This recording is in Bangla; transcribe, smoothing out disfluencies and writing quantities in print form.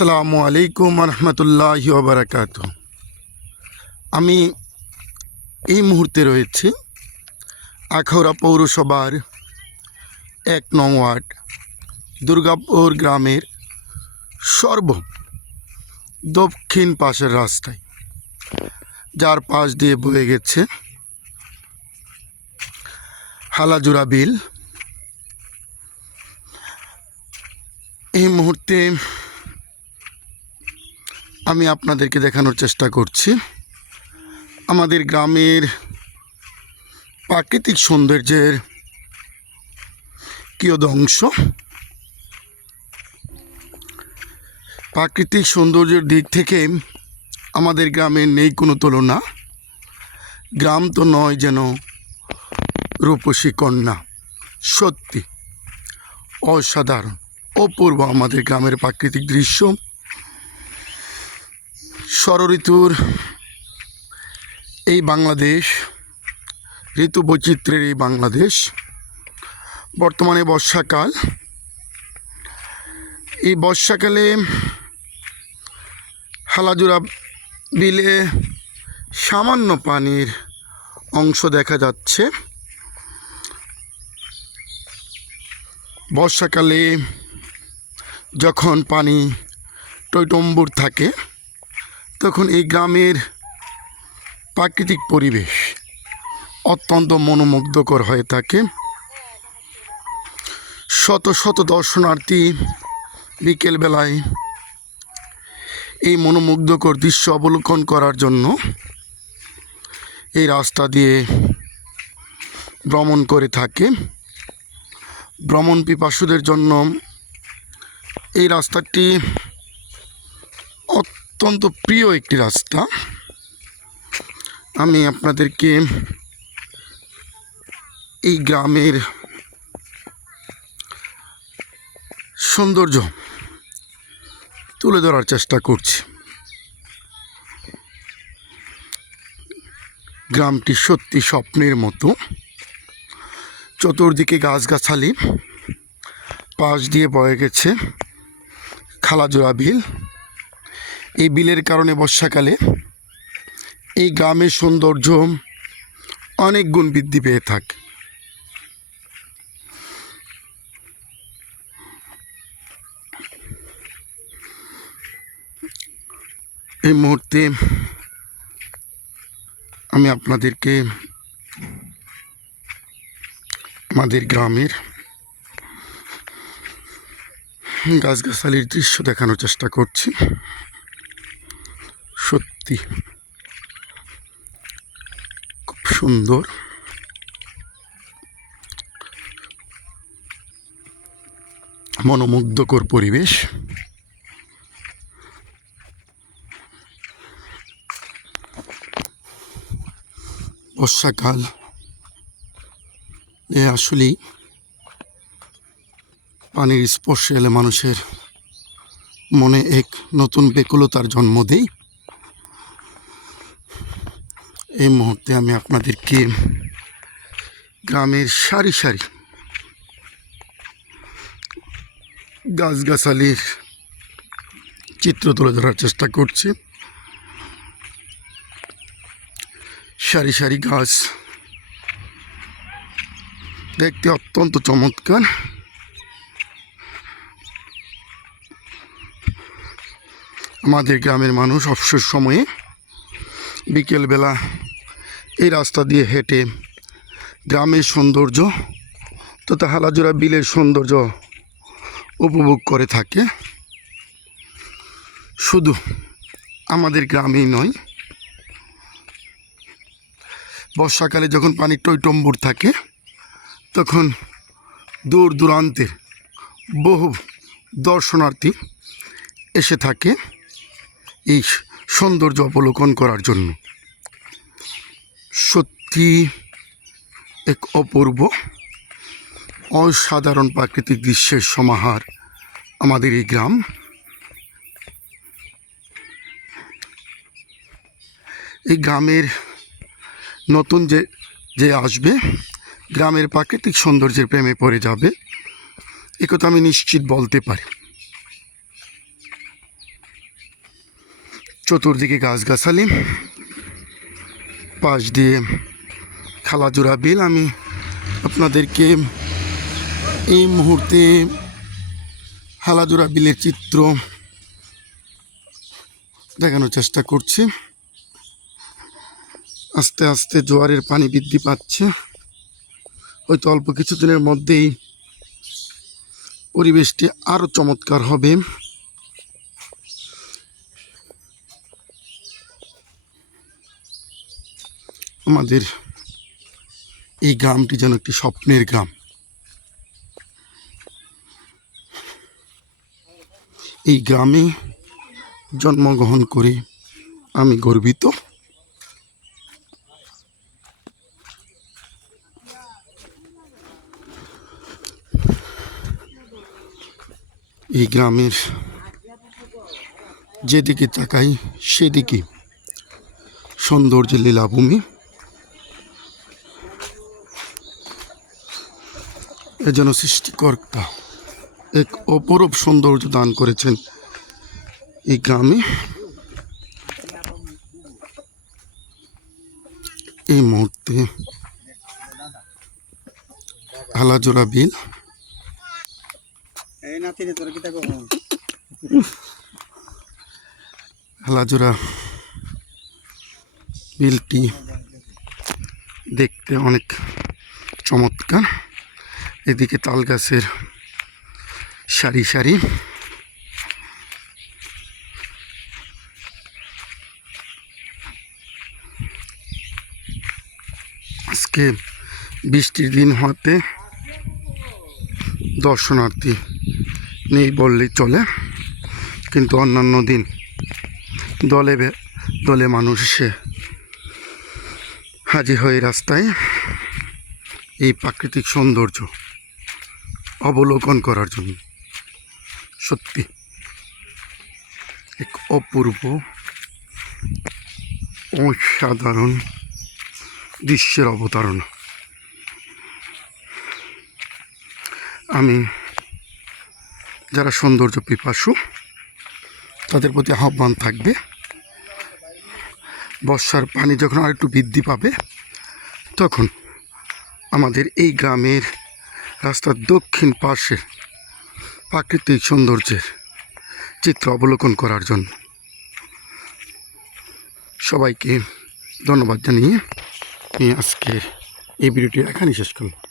আসসালামু আলাইকুম রহমতুল্লাহি ওয়া বারাকাতুহু। আমি এই মুহূর্তে রয়েছি আখাউড়া পৌরসভার ১ নং ওয়ার্ড দুর্গাপুর গ্রামের দক্ষিণ পাশের রাস্তায়, যার পাশ দিয়ে বয়ে গেছে হালাজুরা বিল। এই মুহূর্তে আমি আপনাদেরকে দেখানোর চেষ্টা করছি আমাদের গ্রামের প্রাকৃতিক সৌন্দর্যের কিয়দংশ। প্রাকৃতিক সৌন্দর্যের দিক থেকে আমাদের গ্রামের নেই কোনো তুলনা। গ্রাম তো নয় যেন রূপসী কন্যা, সত্যি অসাধারণ অপূর্ব আমাদের গ্রামের প্রাকৃতিক দৃশ্য। ষড়ঋতুর এই বাংলাদেশ, ঋতু বৈচিত্র্যের এই বাংলাদেশ, বর্তমানে বর্ষাকাল। এই বর্ষাকালে হালাজুরা বিলে সামান্য পানির অংশ দেখা যাচ্ছে। বর্ষাকালে যখন পানি টইটম্বুর থাকে, তখন এই গ্রামের প্রাকৃতিক পরিবেশ অত্যন্ত মনোমুগ্ধকর হয়ে থাকে। শত শত দর্শনার্থী বিকেলবেলায় এই মনোমুগ্ধকর দৃশ্য অবলোকন করার জন্য এই রাস্তা দিয়ে ভ্রমণ করে থাকে। ভ্রমণ পিপাসুদের জন্য এই রাস্তাটি অত্যন্ত প্রিয় একটি রাস্তা। আমি আপনাদেরকে এই গ্রামের সৌন্দর্য তুলে ধরার চেষ্টা করছি। গ্রামটি সত্যি স্বপ্নের মতো। চতুর্দিকে গাছগাছালি, পাশ দিয়ে বয়ে গেছে খালাজোড়া বিল। এই বিলের কারণে বর্ষাকালে এই গ্রামের সৌন্দর্য অনেক গুণ বৃদ্ধি পেয়ে থাকে। এই মুহূর্তে আমি আপনাদেরকে আমাদের গ্রামের গাছগাছালির দৃশ্য দেখানোর চেষ্টা করছি। সত্যি খুব সুন্দর। মনোমুগ্ধকর পরিবেশ। বর্ষাকাল আসলেই পানির স্পর্শে এলে মানুষের মনে এক নতুন ব্যাকুলতার জন্ম দেয়। এই মুহূর্তে আমি আপনাদেরকে গ্রামের সারি সারি গাছগাছালির চিত্র তুলে ধরার চেষ্টা করছি। সারি সারি গাছ দেখতে অত্যন্ত চমৎকার। আমাদের গ্রামের মানুষ অবসর সময়ে বিকেলবেলা এই রাস্তা দিয়ে হেঁটে গ্রামের সৌন্দর্য তথা হালাজোড়া বিলের সৌন্দর্য উপভোগ করে থাকে। শুধু আমাদের গ্রামেই নয়, বর্ষাকালে যখন পানি টইটম্বুর থাকে, তখন দূর দূরান্তের বহু দর্শনার্থী এসে থাকে এই সৌন্দর্য অবলোকন করার জন্য। সত্যি এক অপূর্ব অসাধারণ প্রাকৃতিক দৃশ্যের সমাহার আমাদের এই গ্রাম। এই গ্রামের নতুন যে আসবে, গ্রামের প্রাকৃতিক সৌন্দর্যের প্রেমে পড়ে যাবে, একথা আমি নিশ্চিত বলতে পারি। চতুর্দিকে গাছগাছালি, পাশ দিয়ে খালাজোড়া বিল। আমি আপনাদেরকে এই মুহূর্তে খালাজোড়া বিলের চিত্র দেখানোর চেষ্টা করছি। আস্তে আস্তে জোয়ারের পানি বৃদ্ধি পাচ্ছে। হয়তো অল্প কিছুদিনের মধ্যেই পরিবেশটি আরও চমৎকার হবে। আমাদের এই গ্রামটি যেন একটি স্বপ্নের গ্রাম। এই গ্রামে জন্মগ্রহণ করে আমি গর্বিত। এই গ্রামের যেদিকে তাকাই সেদিকে সৌন্দর্যের লীলাভূমি। এজন্য সৃষ্টিকর্তা এক অপরূপ সৌন্দর্য দান করেছেন এই গ্রামে। এই মুহূর্তে হালাজোড়া বিল, হালাজোড়া বিলটি দেখতে অনেক চমৎকার। এদিকে তাল গাছের সারি সারি, আজকে বৃষ্টির দিন হতে দর্শনার্থী নেই বললেই চলে, কিন্তু অন্যান্য দিন দলে দলে মানুষ এসে হাজির হয়ে রাস্তায় এই প্রাকৃতিক সৌন্দর্য অবলোকন করার জন্য। সত্যি এক অপূর্ব অসাধারণ দৃশ্যের অবতারণা। আমি যারা সৌন্দর্য পিপাসু তাদের প্রতি আহ্বান থাকবে, বর্ষার পানি যখন আর একটু বৃদ্ধি পাবে তখন আমাদের এই গ্রামের রাস্তার দক্ষিণ পাশে প্রাকৃতিক সৌন্দর্যের চিত্র অবলোকন করার জন্য। সবাইকে ধন্যবাদ জানিয়ে আমি আজকের এই ভিডিওটি এখানেই শেষ করলাম।